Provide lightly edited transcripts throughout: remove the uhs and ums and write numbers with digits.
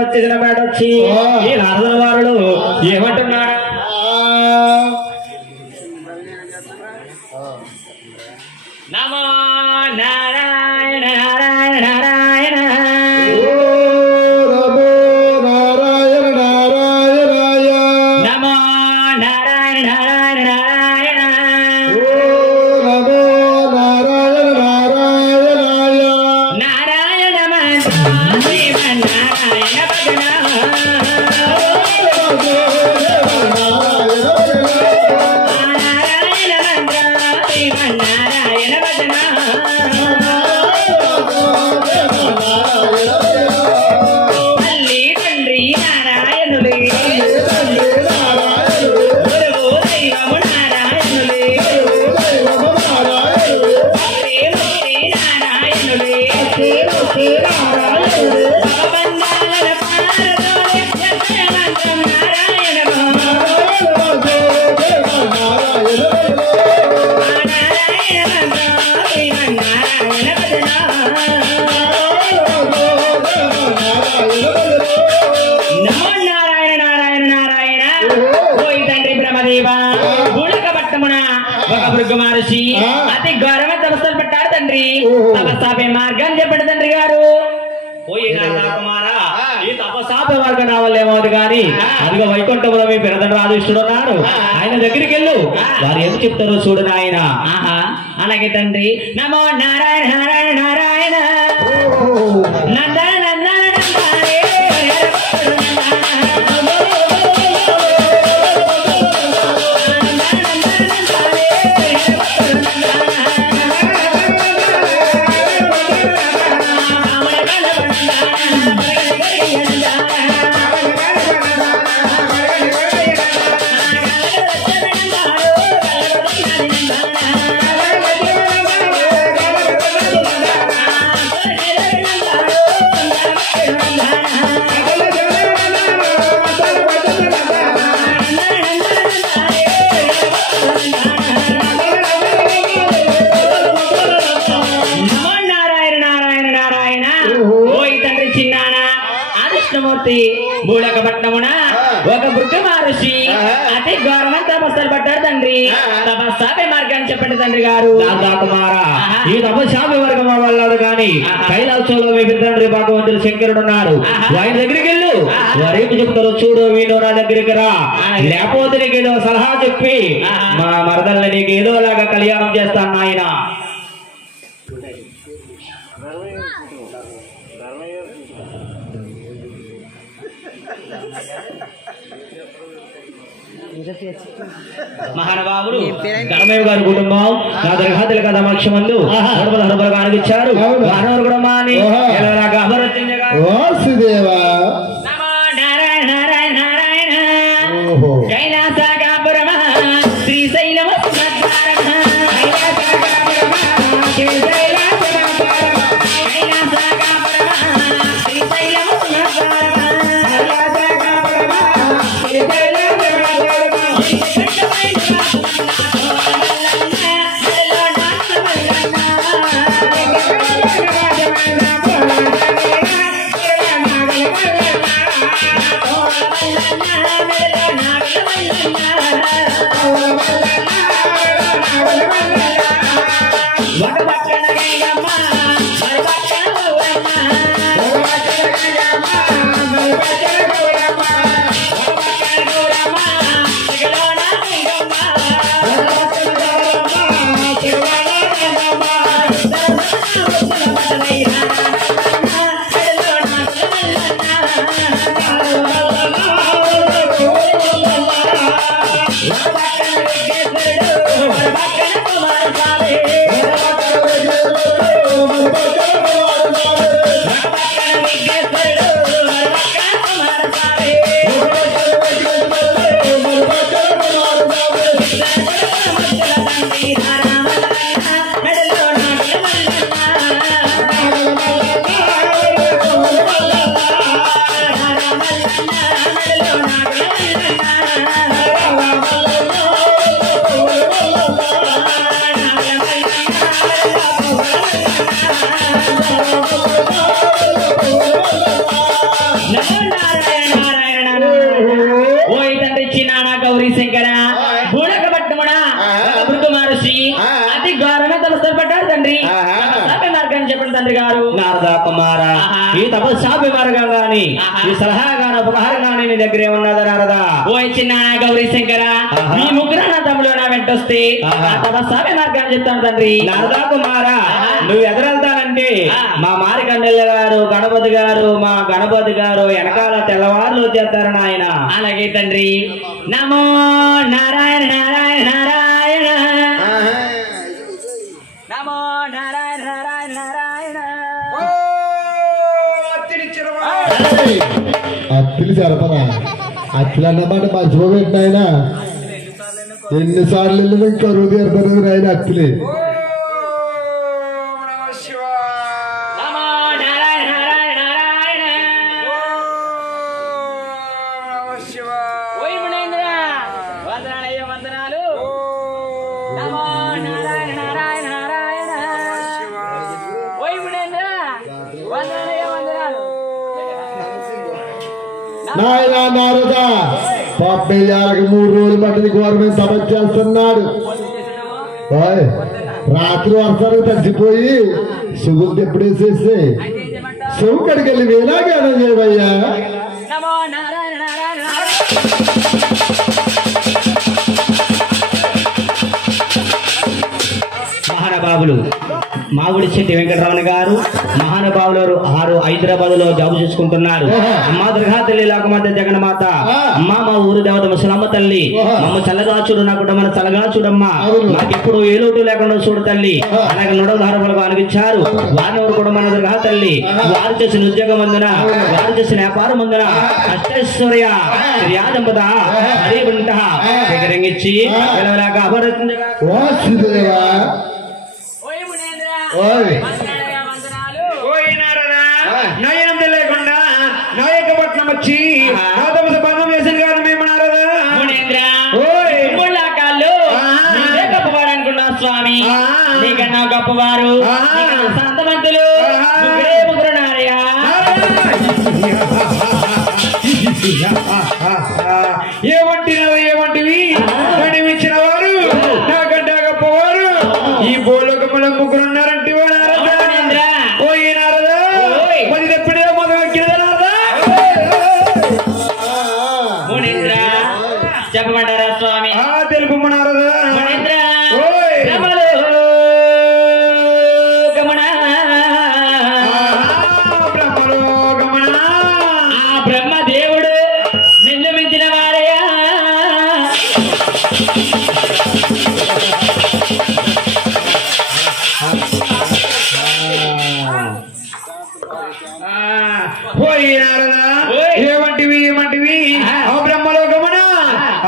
వచ్చేసిన బయట వచ్చి ఈ రాజుల వారులు ఏమంటున్నారు? నమో నారాయణ నారాయణ నారాయణ నమో నారాయణ నారాయణ నారాయణ నారాయణ మంత్ర శ్రీమన్నారాయణ భజన మహర్షి అతి గౌరవ తపస్సులు పెట్టారు తండ్రి. తపస్సాపే మార్గం చెప్పండి తండ్రి గారు. ఈ తపస్సాపే మార్గం రావాలేమోది గాని అదిగో వైకుంఠంలో మీ పెరదండ్రి రాజేశ్వరుడు ఉన్నారు. ఆయన దగ్గరికి వెళ్ళు, వారు ఏం చెప్తారో చూడు నాయన. అలాగే తండ్రి. నమో నారాయణ నారాయణ నారాయణ నందన నందన బూళకపట్నమున ఒక బుగ్గ మహర్షి అతి ఘోరమైన తపస్సులు పడ్డారు తండ్రి. తపస్సాపే మార్గాన్ని చెప్పండి తండ్రి గారు. ఈ తపస్సాపే వర్గం వాళ్ళు కానీ కైలాసంలో మీ తండ్రి భగవంతుడు శంకరుడు ఉన్నారు. ఆయన దగ్గరికి వెళ్ళు, వారేం చెప్తారో చూడు. వీళ్ళు నా దగ్గరికి రా, లేకపోతే నీకు ఏదో సలహా చెప్పి మా మరదల్ని నీకు ఏదోలాగా కళ్యాణం చేస్తాను ఆయన. మహానుభావుడు ధర్మయ్య గారి కుటుంబం నా దర్గాతుల కథ మక్షమందు హరబలు ఇచ్చారు. వానవరు కుటుంబాన్ని నారాయణ నారాయణ నారాయణ కైలాసకాపురమ శ్రీశైలమ మహర్షి అతి ఘోరమైన తపస్సులు పడ్డారు తండ్రి. మార్గాన్ని చెప్పండి తండ్రి గారు. నారద కుమార ఈ తపస్సాపి మార్గాన్ని ఈ సలహాగాన ఉపకారంగానే నీ దగ్గరే ఉన్నదా నారద? ఓ చిన్న గౌరీ శంకర మీ ముగ్గురు నా తమ్ముడు నా వెంటొస్తే తపస్సాపి మార్గాన్ని చెప్తాను తండ్రి. నారద కుమార నువ్వు ఎదురెళ్తానంటే మా మారికండెల్ల గారు గణపతి గారు మా గణపతి గారు వెనకాల తెల్లవారులు వచ్చేస్తారు నాయన. అలాగే తండ్రి. నమో నారాయణ నారాయణ నారాయణ నమో నారాయణ నారాయణ నారాయణ. అత్తిలి జరపనా అట్లా అన్నమాట మర్చిపోబెట్టిన ఆయన ఎన్నిసార్లు కరువు తీరుతుంది ఆయన అత్తిలి. నాయన నారద పాపయ్యాలకు 3 రోజులు పట్టింది గవర్నమెంట్ సభ చేస్తున్నాడు. రాత్రి వర్షాలకు తగ్గిపోయి శివుడికి ఎప్పుడు వేసేస్తే శివు కడికి వెళ్ళి వేలాగానం చేయవయ్యా. మహానుభావులు మాగుడి చెట్టి వెంకటరమణ గారు మహానుభావులు 6 హైదరాబాద్ లో జాబు చేసుకుంటున్నారు. అమ్మా దుర్గా తల్లి లోకమాత జగన్మాత అమ్మ మా ఊరు దేవత ముసలమ్మ తల్లి మమ్మ చల్లగా చూడు నా కుటుంబం చల్లగా చూడమ్మా మాకెప్పుడు ఏ లోటు లేకుండా చూడు తల్లి అలాగే 100 ధారములకు అనిపించారు. వారిని ఎవరు కూడా మన దుర్గా తల్లి వారు చేసిన ఉద్యోగం అందున వారు చేసిన వ్యాపారం అందున అష్టైశ్వర్య శ్రీయాదంపద హరి ఉంట దగ్గరంగిచ్చి వెళ్ళలేక అభరత్న నయనం తెలియకుండా నాయకపట్నం వచ్చి బంధం వేసిన గారు మేము గొప్పవారు అనుకున్నా స్వామి. నీకన్నా గొప్పవారు శాంతవంతులు ముగ్గురు నారయ్య. ఏమంటివి నడిమిచ్చిన వారు నాకంటే గొప్పవారు ఈ భూలోకముల ముగ్గురున్నారంటే చెప్పమంటారా స్వామి? తెలుపుమన్నారదా బ్రహ్మదేవుడు నిన్ను మించిన వారయ్యా. ఏమంటివి ఆ బ్రహ్మలోకమున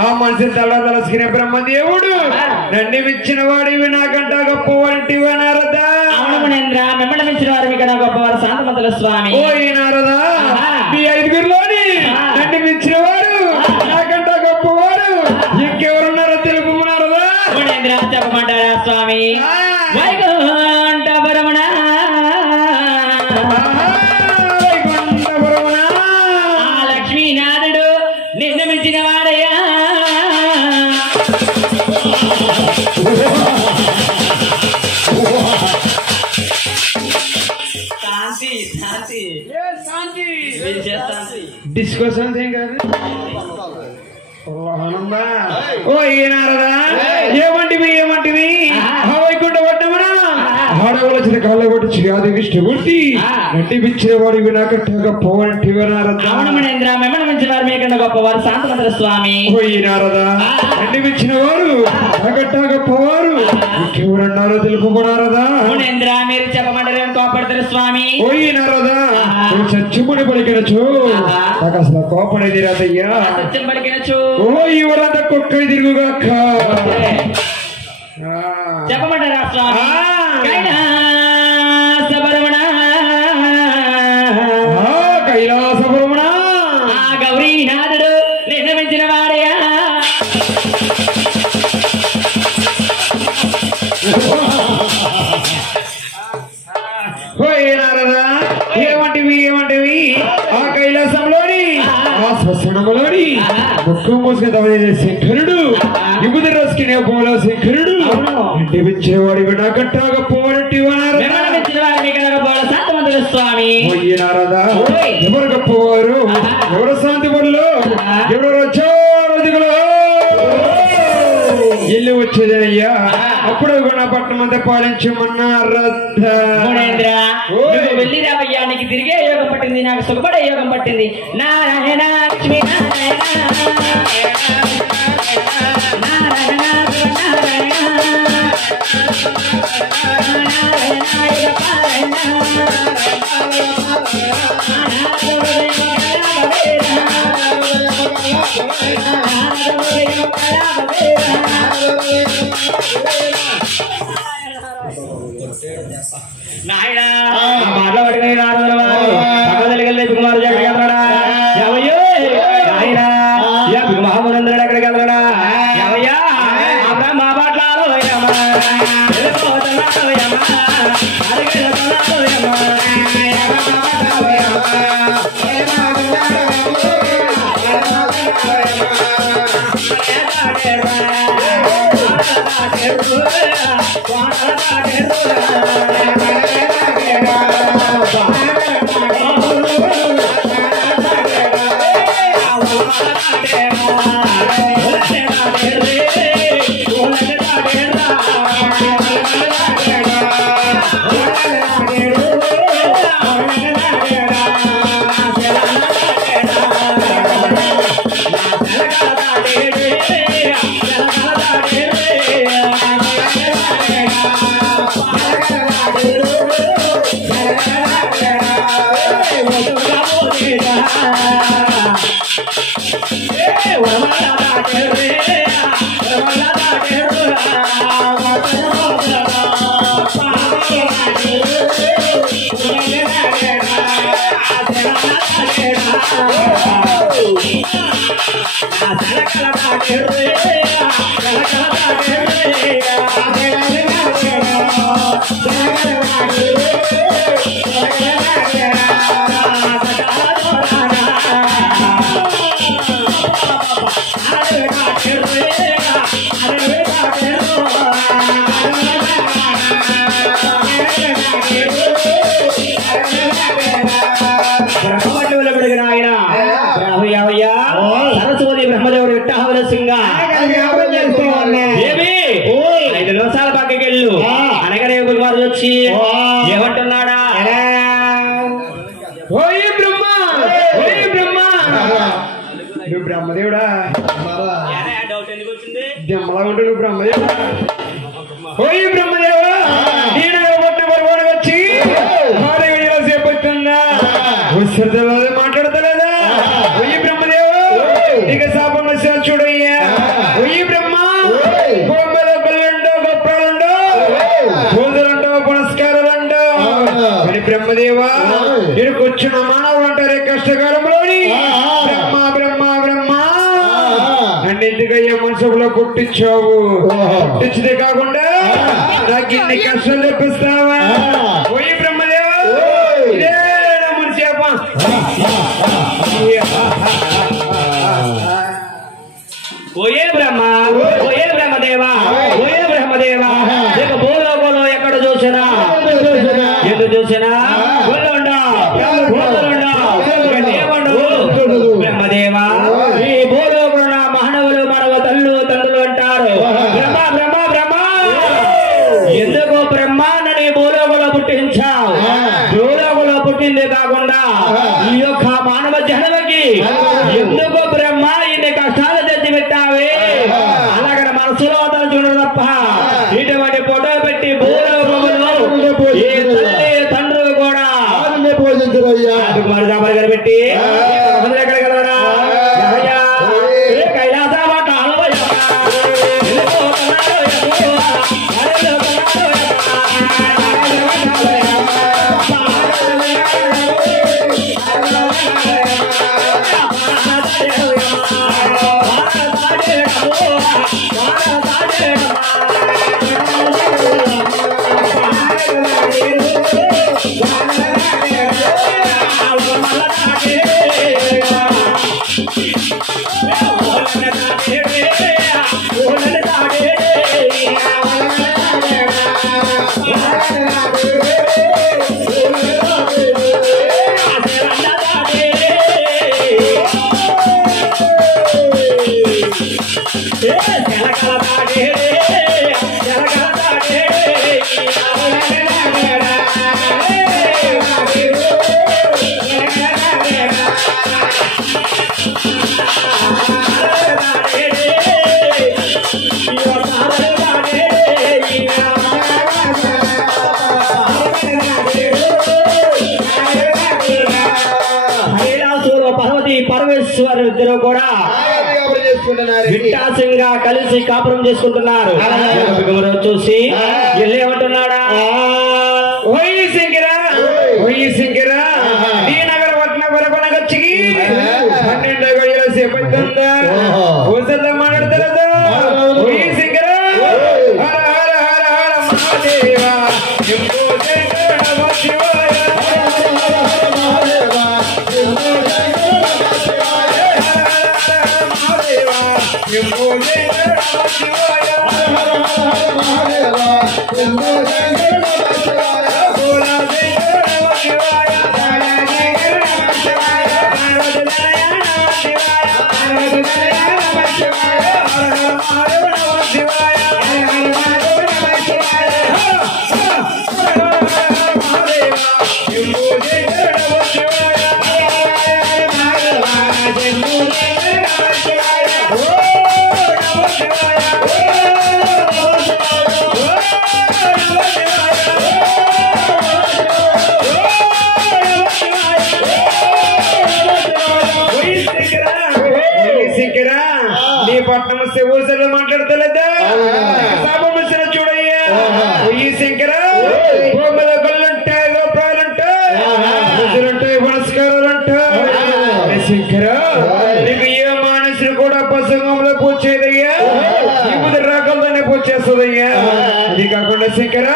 ఆ మనిషి తలసిగిన బ్రహ్మదేవుడు నన్ను మించిన వాడివి నాకంట గొప్పవాడివి నారదా. అవునమునేంద్ర మిమ్మల్ని మించిన వారు మీకు గొప్పవారు శాంతమంతుల స్వామి. ఓ నారదా మీ 5గురిలోని నన్ను మించిన వారు నాకంట గొప్పవారు ఇంకెవరున్నారో తెలుపు నారదా. అవునేంద్ర చెప్పమంటారా స్వామి? వైకుంఠపురమున లక్ష్మీనాథుడు నిన్ను మించిన వాడయ్యా. డిస్కషన్ ఓ ఏనారదా ఏమంటివి వైకుంఠ పట్టమునా ఆడవాళ్ళు వచ్చిన కాళ్ళ కొట్టి చిరాదేవి ఇష్టపడి నటిపించిన వాడివి నాకంటే గొప్పవాడివి నారదా. అవునమనేంద్ర మిమ్మల్ని మించిన వారు మీకన్నా గొప్పవారు శాంతమంతుల స్వామి. ఓ నారదా నటిపించిన వారు నాకంటే గొప్పవారు ఇంకెవరన్నారో తెలుపుకున్నారదా. అవునేంద్ర మీరు చెప్పమంటారు కోపడతారు స్వామి. ఓ నారదా సత్యముని పలికినచు నాకు అసలు కోపడేది రాదయ్యా. సత్యం పలికినచు ఓ ఇవరంతా కుక్కడి తిరుగుగాక చెప్పమంటారా స్వామి? కైలాసపురమున గౌరీనాథుడు నిన్న మించిన వాడయ్యా. ఏమంటివి ఆ కైలాసంలోని ఆ శ్మశానములోని ముక్కు మూసుకు తవ్వే శంకరుడు విభుది రోజుకి నేపంలో శంకరుడు ఇంటి వచ్చిన వాడికి నాకట్టాగా పోవట్టి స్వామి నారదా ఎవరు గొప్పవారు ఎవరు శాంతి పనులు ఎవరు రచోదిగులు ఇల్లు వచ్చేదయ్యా అప్పుడు గుణపట్నం అంతా పాలించమన్నారు వెళ్ళి రావయ్యా నీకు తిరిగే యోగం పట్టింది నాకు సుఖపడే యోగం పట్టింది నారాయణ లక్ష్మీ నాయన మాట్లాడుకుని రాదు కుమారు జగడా ఎవయో నాయన మహామురంద్రుడు ఎక్కడికి వెళ్ళడా ఎవయ్యా మా పాటలు సరస్వతి బ్రహ్మదేవుడు విట్టహవల సింగ 5 నిమిషాల పక్కకి వెళ్ళు అనగానే కుమారుడు వచ్చి ఏమంటున్నాడా ఓయ్ బ్రహ్మ ఓయ్ బ్రహ్మ నువ్వు బ్రహ్మదేవుడా డౌట్ ఎందుకు వచ్చింది జమ్మలా ఉంటే నువ్వు బ్రహ్మదేవుడా ఓయ్ బ్రహ్మదేవా నేను వచ్చి సేపు వచ్చిందా మాట్లాడతలేదా ఒయ్యి బ్రహ్మదేవా ఇక శాపం వచ్చాను చూడయ్యా ఒయ్యి బ్రహ్మ గొప్పలుండో పూజలుండో పునస్కారాలుండో అని బ్రహ్మదేవా ఇక్కడికి వచ్చిన మానవులు అంటారే కష్టకాలంలోని బ్రహ్మ బ్రహ్మ బ్రహ్మ అన్నింటికయ్యా మనసులో పుట్టించావు పుట్టించదే కాకుండా నాకు ఇన్ని కష్టాలు తెప్పిస్తావా ఒయ్యి బ్రహ్మదేవా ఇదే మునిసేప ఓయే బ్రహ్మ ఓయే బ్రహ్మదేవా ఓయే బ్రహ్మదేవా ఇక భూలోకంలో ఎక్కడ చూసినా ఎందుకు చూసినా బ్రహ్మదేవా ఈ భూలోకంలో మానవులు మనవ తల్లు తండ్రులు అంటారు బ్రహ్మ బ్రహ్మ బ్రహ్మ ఎందుకు బ్రహ్మాండని భూలోకంలో పుట్టించావు భూలోకంలో పుట్టిందే కాకుండా ఈ యొక్క మానవ జన్మకి ఎందుకు బ్రహ్మ ఇన్ని కష్టాలు తెచ్చి పెట్టావే అలాగ మనసులో చూడరు తప్ప ఇటువంటి ఫోటో పెట్టి భూలోకంలో ఏ తల్లి తండ్రులు కూడా మరి పెట్టి ఎక్కడికి వెళ్ళరా కైలాస మాట పరమేశ్వరు ఇద్దరు కూడా విట్టాసంగా కలిసి కాపురం చేసుకుంటున్నారు. చూసి వెళ్ళేమంటున్నాడా, ఓయ్ శంకరా ఈ నగర పట్న వరపనగచ్చి 12 గడియల సేపంతా ఊసల్లో మాట్లాడతారా ఓయ్ శంకరా హర హర హర హర మహాదేవా ఎంతో శంకర నమ శివాయ నీ పట్నం ఊసలు మాట్లాడతలేదా సాబమిసిన చూడయ్యా ఈ శంకర భూమిలో గొల్లుంటాయి గోపురాలుంటాయి పునస్కారాలుంటాయి శంకర నీకు ఏ మనుషులు కూడా పశుగంలో పూచేదయ్యా ఇప్పుడు రకాలతోనే పూచేస్తుందయ్యా అది కాకుండా శంకర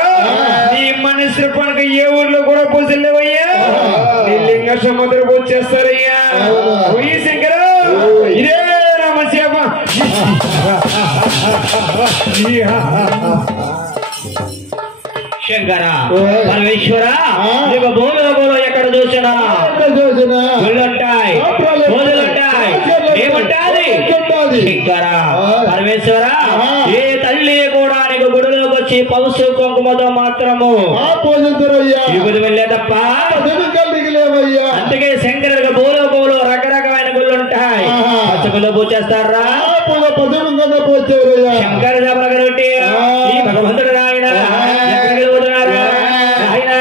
నీ మనుషుల పనుక ఏ ఊర్లో కూడా పూజలేవయ్యా నీ లింగ సముద్రం పూచేస్తారయ్యా ఈ శంకర ఇదే రామశ్యామ శంకర పరమేశ్వర నీకు భూమిలో భూమిలో ఎక్కడ చూసినా గుళ్ళుంటాయి పూజలుంటాయి ఏముంటాది శంకర పరమేశ్వర ఏ తల్లి కూడా నీకు గుడిలోకి వచ్చి పౌసు కుంకుమతో మాత్రము ఇప్పుడు వెళ్ళే తప్ప అందుకే శంకరుడికి భూలో భూలో రకరకమైన గుళ్ళుంటాయి పచ్చకులో పూజ చేస్తారా శంకర జపరగొట్టి ఈ భగవంతుడు ఆయన ఎక్కడికి పోతున్నారు ఆయన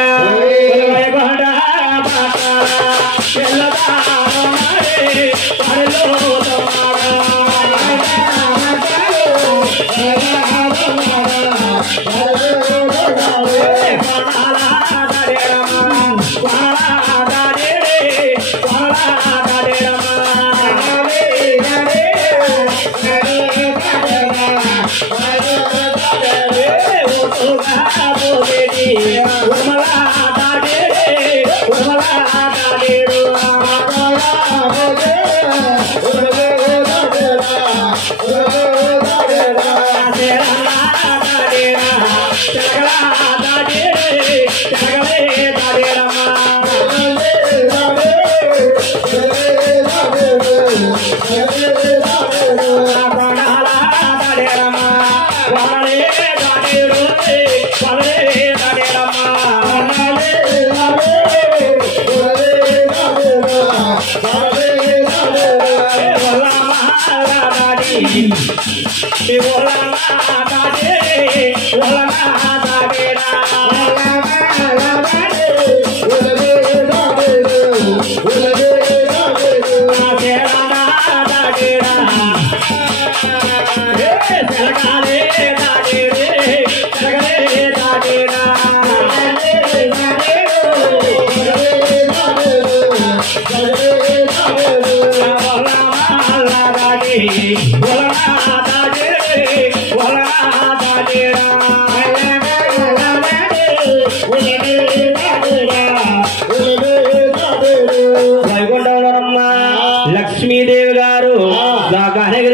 లక్ష్మీదేవి గారు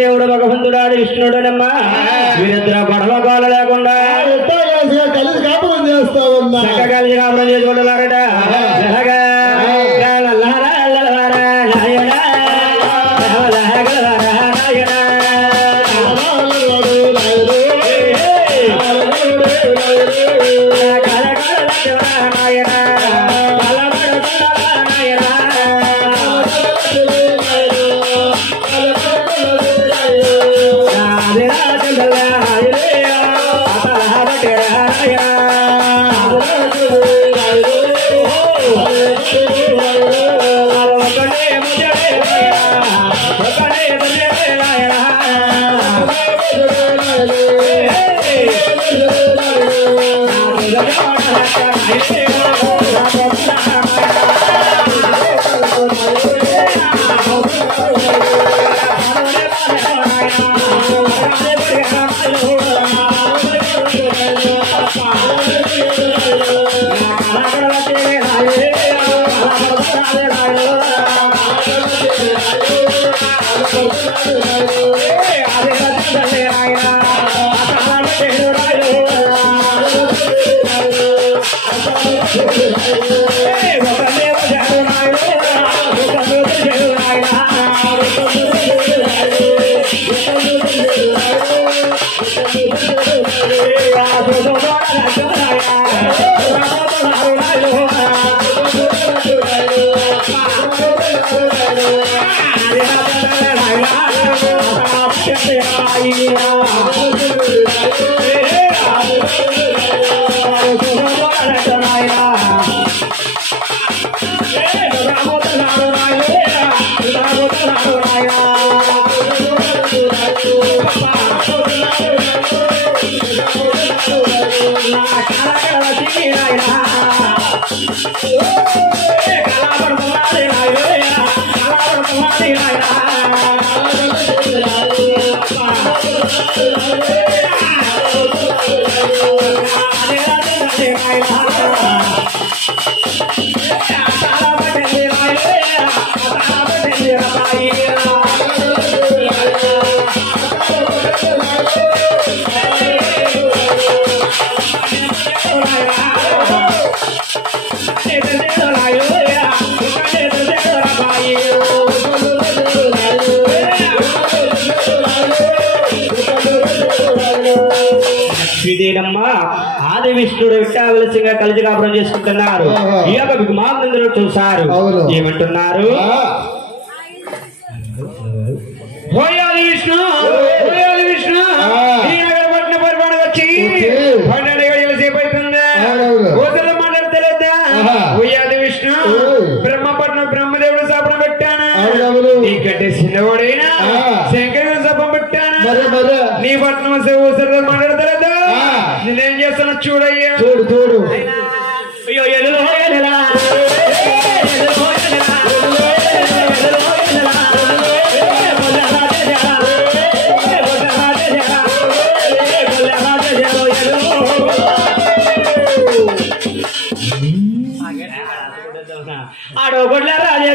దేవుడు భగవంతుడు విష్ణుడునమ్మా వీరిద్దరు గొడవ గోల లేకుండా కలిసి కాపురం చేస్తామన్నా కలిసి కాపురం చేసుకుంటున్నారట ఇదేనమ్మా ఆది విష్ణుడు విట్టావలసిగా కలిసి కాపురం చేసుకుంటున్నారు. ఈ యొక్క విమానందరూ చూశారు. ఏమంటున్నారు? హోయాది విష్ణు హోయాది విష్ణు ఈ నగర పట్టిన పరిపాలన వచ్చి 12 గడియల సేపు అవుతుందా ఓసలు మాట్లాడతలేదా? హోయాది విష్ణు బ్రహ్మపట్నం బ్రహ్మదేవుడు శాపం పెట్టాను. నీకంటే చిన్నవాడైనా శంకరుడు శాపం పెట్టాను. నీ పట్నం ఓసలు మాట్లాడతలేదా? నేనేం చేస్తాను చూడయ్యా. చూడు చూడు అయ్యో ఎదురు ఆడోగొడ్ల రాజే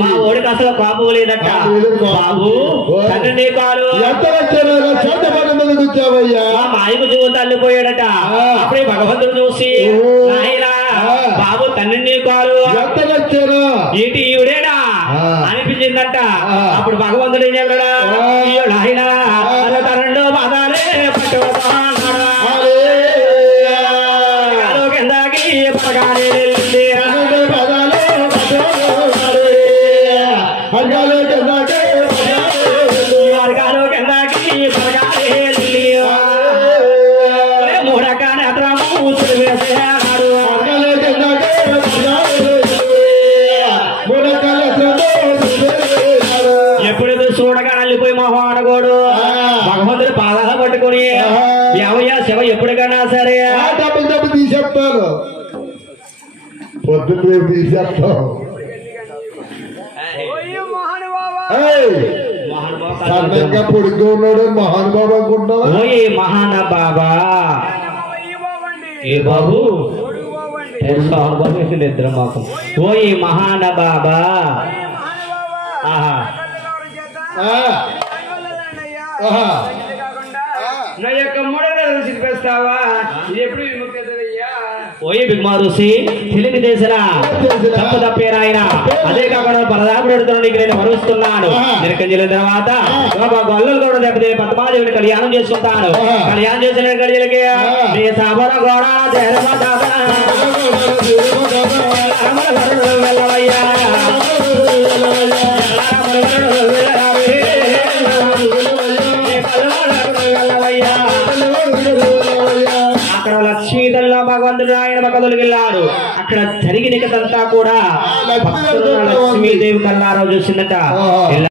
మా ఓడికి అసలు కోపం లేదట. బాబు తండ్రి కాలు మా మాయకు జీవితం తల్లిపోయాడట. అప్పుడే భగవంతుడు చూసి నాయనా బాబు తండ్రి కాలు ఏంటి ఈవిడేనా అనిపించిందట. అప్పుడు భగవంతుడు ఏం చెప్పాడా? నాయనా తరండు బాధాలే కిందకి పడగానే ఎప్పుడైతే చూడగా వెళ్ళిపోయి మా వాడగోడు భగవంతుడు పాదాలు పట్టుకుని ఎవయ్యా శివ ఎప్పటికైనా సరే డబ్బులు తీసేస్తాను పొద్దున్న తీసేస్తాం. సన్నంగా పొడుగ్గా ఉన్నాడు మహానుభాబు అనుకుంటున్నావా? ఓయ్ మహానుభాబా ఏ బాబు నిద్ర మాకు ఓయ్ మహానుభాబా నా యొక్క మూడో చిరిపేస్తావా ఎప్పుడు విముక్తయ్యా? ఓయ్ బిగ్మారుసి తెలుగు చేసిన తప్పు తప్పేనాయన. అదే కాకుండా పరదాపుడు నీకు నేను వరుస్తున్నాను. నిరకంజల తర్వాత గొల్లలు కూడా దెబ్బతే పద్మాదేవిని కళ్యాణం చేసుకుంటాను. కళ్యాణం చేసిన గడియలకి నీ సభన కూడా వెళ్ళవయ్యా అక్కడ లక్ష్మీదల్లో భగవంతుడు ఆయన భగవంతుడికి వెళ్ళాడు. అక్కడ జరిగిన కథంతా కూడా లక్ష్మీదేవి కల్లారో చూసిందట.